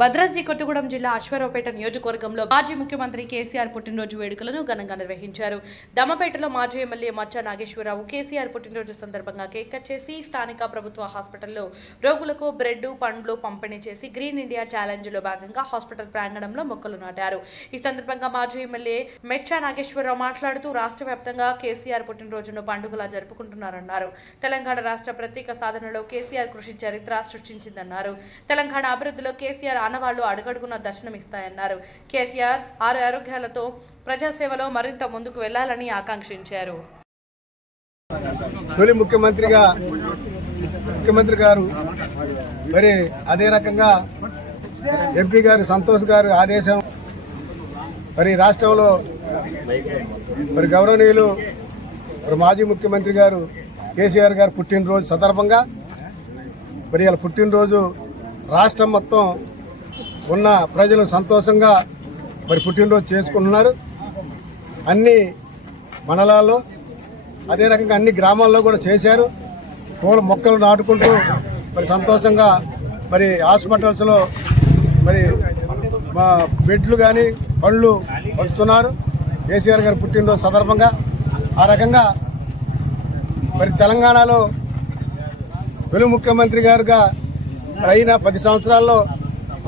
భద్రాద్రి కొత్తగూడెం జిల్లా అశ్వారావుపేట నియోజకవర్గంలో మాజీ ముఖ్యమంత్రి కేసీఆర్ పుట్టినరోజు వేడుకలను ఘనంగా నిర్వహించారు. దమ్మపేటలో మాజీ ఎమ్మెల్యే మచ్చా నాగేశ్వరరావు కేసీఆర్ పుట్టినరోజు సందర్భంగా కేక్ కట్ చేసి స్థానిక ప్రభుత్వ హాస్పిటల్లో రోగులకు బ్రెడ్ పండ్లు పంపిణీ చేసి గ్రీన్ ఇండియా ఛాలెంజ్లో భాగంగా హాస్పిటల్ ప్రాంగణంలో మొక్కలు నాటారు. ఈ సందర్భంగా మాజీ ఎమ్మెల్యే మెచ్చ నాగేశ్వరరావు మాట్లాడుతూ రాష్ట్ర వ్యాప్తంగా కేసీఆర్ పుట్టినరోజును పండుగలా జరుపుకుంటున్నారన్నారు. తెలంగాణ రాష్ట్ర ప్రత్యేక సాధనలో కేసీఆర్ కృషి చరిత్ర సృష్టించిందన్నారు. తెలంగాణ అభివృద్ధిలో కేసీఆర్ ఆనవాళ్ళు అడుగడుగున దర్శనమిస్తాయన్నారు కేసీఆర్ ఆరు ఆరోగ్యాలతో ప్రజాసేవలో మరింత ముందుకు వెళ్ళాలని ఆకాంక్షించారు. తొలి ముఖ్యమంత్రిగా ముఖ్యమంత్రి గారు మరి అదే రకంగా ఎంపీ గారు సంతోష్ గారు ఆదేశం మరి రాష్ట్రంలో మరి గౌరవనీయులు మరి మాజీ ముఖ్యమంత్రి గారు కేసీఆర్ గారు పుట్టినరోజు సందర్భంగా మరి ఇలా పుట్టినరోజు రాష్ట్రం మొత్తం ఉన్న ప్రజలు సంతోషంగా మరి పుట్టినరోజు చేసుకుంటున్నారు. అన్ని మండలాల్లో అదే రకంగా అన్ని గ్రామాల్లో కూడా చేశారు. పూల మొక్కలు నాటుకుంటూ మరి సంతోషంగా మరి హాస్పిటల్స్లో మరి మా బెడ్లు కానీ పళ్ళు పంచుతున్నారు. కేసీఆర్ గారు పుట్టినరోజు సందర్భంగా. ఆ రకంగా మరి తెలంగాణలో తొలి ముఖ్యమంత్రి గారుగా అయిన పది సంవత్సరాల్లో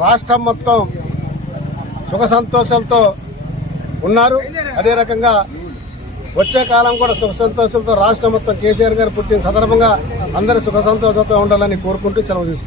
రాష్ట్రం మొత్తం సుఖ సంతోషాలతో ఉన్నారు. అదే రకంగా వచ్చే కాలం కూడా సుఖ సంతోషాలతో రాష్ట్రం మొత్తం కేసీఆర్ గారు పుట్టిన సందర్భంగా అందరూ సుఖ సంతోషాలతో ఉండాలని కోరుకుంటూ సెలవు తీసుకుంటారు